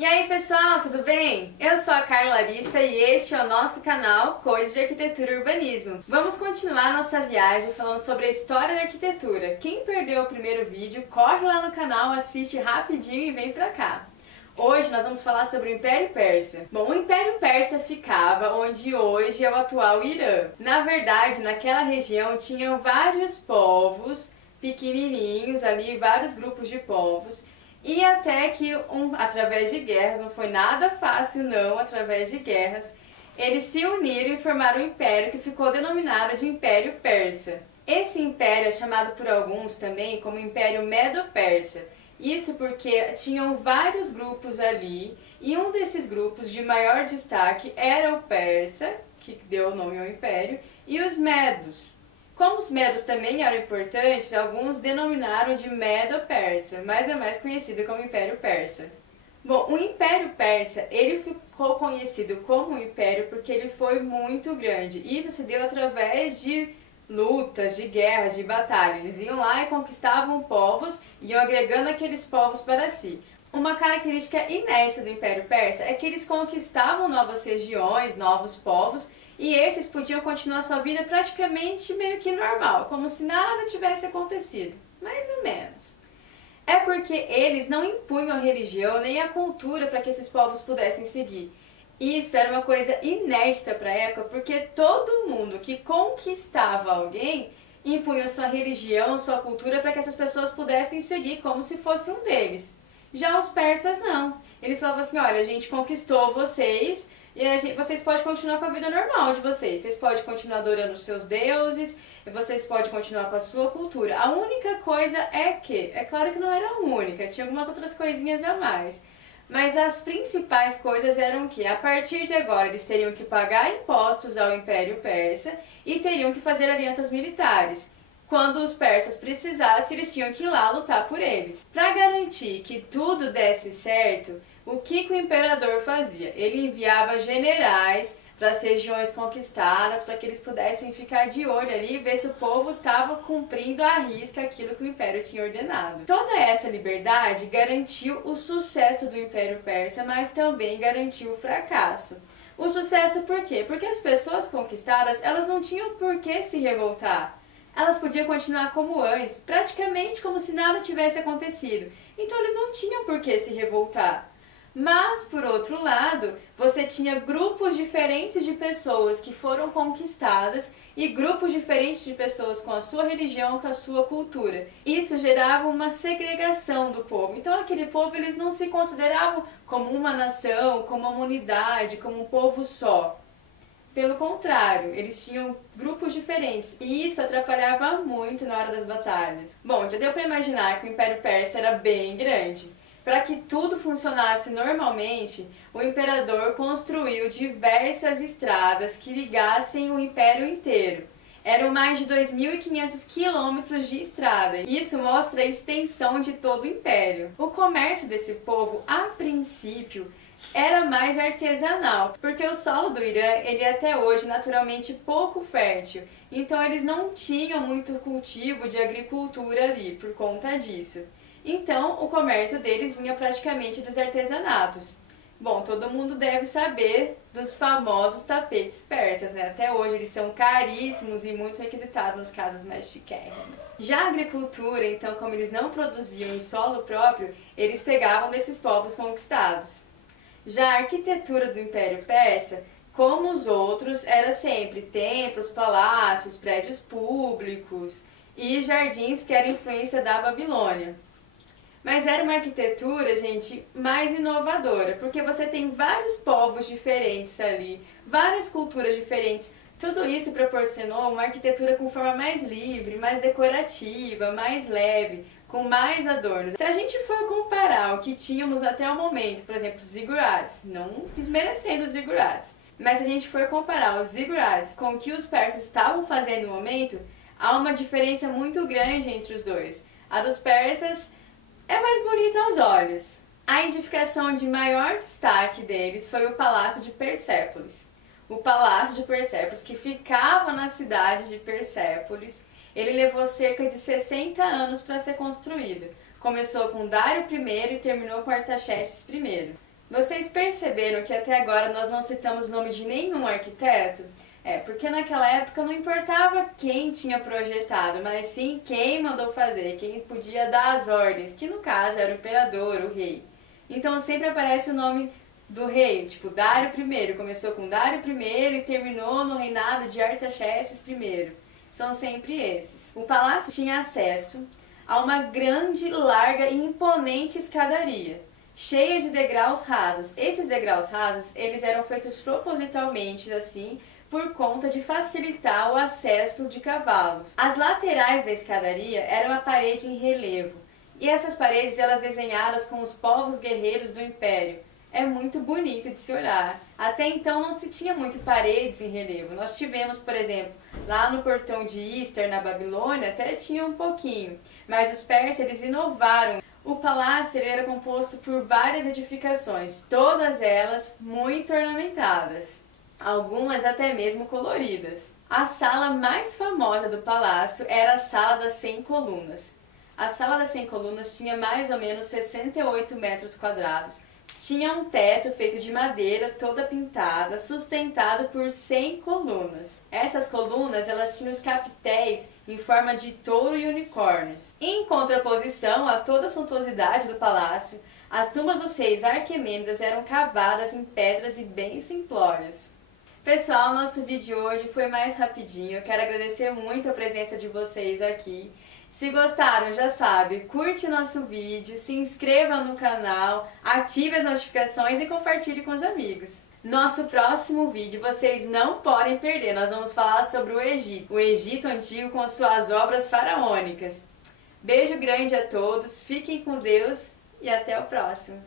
E aí pessoal, tudo bem? Eu sou a Carla Larissa e este é o nosso canal Coisas de Arquitetura e Urbanismo. Vamos continuar nossa viagem falando sobre a história da arquitetura. Quem perdeu o primeiro vídeo, corre lá no canal, assiste rapidinho e vem pra cá. Hoje nós vamos falar sobre o Império Persa. Bom, o Império Persa ficava onde hoje é o atual Irã. Na verdade, naquela região tinham vários povos pequenininhos ali, vários grupos de povos. E até que, através de guerras, não foi nada fácil não, através de guerras, eles se uniram e formaram um império que ficou denominado de Império Persa. Esse império é chamado por alguns também como Império Medo-Persa. Isso porque tinham vários grupos ali, e um desses grupos de maior destaque era o Persa, que deu o nome ao império, e os Como os medos também eram importantes, alguns denominaram de Medo-Persa, mas é mais conhecido como Império Persa. Bom, o Império Persa, ele ficou conhecido como Império porque ele foi muito grande. Isso se deu através de lutas, de guerras, de batalhas. Eles iam lá e conquistavam povos e iam agregando aqueles povos para si. Uma característica inédita do Império Persa é que eles conquistavam novas regiões, novos povos, e estes podiam continuar sua vida praticamente meio que normal, como se nada tivesse acontecido, mais ou menos. É porque eles não impunham a religião nem a cultura para que esses povos pudessem seguir. Isso era uma coisa inédita para a época, porque todo mundo que conquistava alguém impunha sua religião, sua cultura para que essas pessoas pudessem seguir como se fosse um deles. Já os persas não. Eles falavam assim, olha, a gente conquistou vocês e vocês podem continuar com a vida normal de vocês. Vocês podem continuar adorando os seus deuses, e vocês podem continuar com a sua cultura. A única coisa é que, é claro que não era a única, tinha algumas outras coisinhas a mais. Mas as principais coisas eram que, a partir de agora, eles teriam que pagar impostos ao Império Persa e teriam que fazer alianças militares. Quando os persas precisassem, eles tinham que ir lá lutar por eles. Para garantir que tudo desse certo, o que o imperador fazia? Ele enviava generais para as regiões conquistadas, para que eles pudessem ficar de olho ali e ver se o povo estava cumprindo à risca aquilo que o império tinha ordenado. Toda essa liberdade garantiu o sucesso do Império Persa, mas também garantiu o fracasso. O sucesso por quê? Porque as pessoas conquistadas, elas não tinham por que se revoltar. Elas podiam continuar como antes, praticamente como se nada tivesse acontecido. Então eles não tinham por que se revoltar. Mas, por outro lado, você tinha grupos diferentes de pessoas que foram conquistadas e grupos diferentes de pessoas com a sua religião, com a sua cultura. Isso gerava uma segregação do povo. Então aquele povo eles não se consideravam como uma nação, como uma unidade, como um povo só. Pelo contrário, eles tinham grupos diferentes e isso atrapalhava muito na hora das batalhas. Bom, já deu para imaginar que o Império Persa era bem grande. Para que tudo funcionasse normalmente, o imperador construiu diversas estradas que ligassem o império inteiro. Eram mais de 2.500 quilômetros de estrada. Isso mostra a extensão de todo o império. O comércio desse povo, a princípio, era mais artesanal, porque o solo do Irã, ele é até hoje naturalmente pouco fértil, então eles não tinham muito cultivo de agricultura ali por conta disso. Então o comércio deles vinha praticamente dos artesanatos. Bom, todo mundo deve saber dos famosos tapetes persas, né? Até hoje eles são caríssimos e muito requisitados nas casas mais chiquérrimas. Já a agricultura, então, como eles não produziam em solo próprio, eles pegavam desses povos conquistados. Já a arquitetura do Império Persa, como os outros, era sempre templos, palácios, prédios públicos e jardins que eram influência da Babilônia. Mas era uma arquitetura, gente, mais inovadora, porque você tem vários povos diferentes ali, várias culturas diferentes. Tudo isso proporcionou uma arquitetura com forma mais livre, mais decorativa, mais leve, com mais adornos. Se a gente for comparar o que tínhamos até o momento, por exemplo, os zigurates, não desmerecendo os zigurates, mas se a gente for comparar os zigurates com o que os persas estavam fazendo no momento, há uma diferença muito grande entre os dois. A dos persas é mais bonita aos olhos. A edificação de maior destaque deles foi o Palácio de Persépolis. O Palácio de Persépolis, que ficava na cidade de Persépolis, ele levou cerca de 60 anos para ser construído. Começou com Dário I e terminou com Artaxerxes I. Vocês perceberam que até agora nós não citamos o nome de nenhum arquiteto? Porque naquela época não importava quem tinha projetado, mas sim quem mandou fazer, quem podia dar as ordens, que no caso era o imperador, o rei. Então sempre aparece o nome do rei, tipo Dário I, começou com Dário I e terminou no reinado de Artaxerxes I. São sempre esses. O palácio tinha acesso a uma grande, larga e imponente escadaria, cheia de degraus rasos. Esses degraus rasos, eles eram feitos propositalmente assim, por conta de facilitar o acesso de cavalos. As laterais da escadaria eram a parede em relevo, e essas paredes elas desenhadas com os povos guerreiros do Império. É muito bonito de se olhar. Até então não se tinha muito paredes em relevo. Nós tivemos, por exemplo, lá no portão de Istar, na Babilônia, até tinha um pouquinho, mas os persas eles inovaram. O palácio ele era composto por várias edificações, todas elas muito ornamentadas, algumas até mesmo coloridas. A sala mais famosa do palácio era a Sala das 100 Colunas. A Sala das 100 Colunas tinha mais ou menos 68 metros quadrados. Tinha um teto feito de madeira toda pintada, sustentado por 100 colunas. Essas colunas elas tinham os capitéis em forma de touro e unicórnios. Em contraposição a toda a suntuosidade do palácio, as tumbas dos reis Arquemênidas eram cavadas em pedras e bem simplórias. Pessoal, nosso vídeo hoje foi mais rapidinho. Eu quero agradecer muito a presença de vocês aqui. Se gostaram, já sabe, curte nosso vídeo, se inscreva no canal, ative as notificações e compartilhe com os amigos. Nosso próximo vídeo vocês não podem perder. Nós vamos falar sobre o Egito Antigo com suas obras faraônicas. Beijo grande a todos, fiquem com Deus e até o próximo.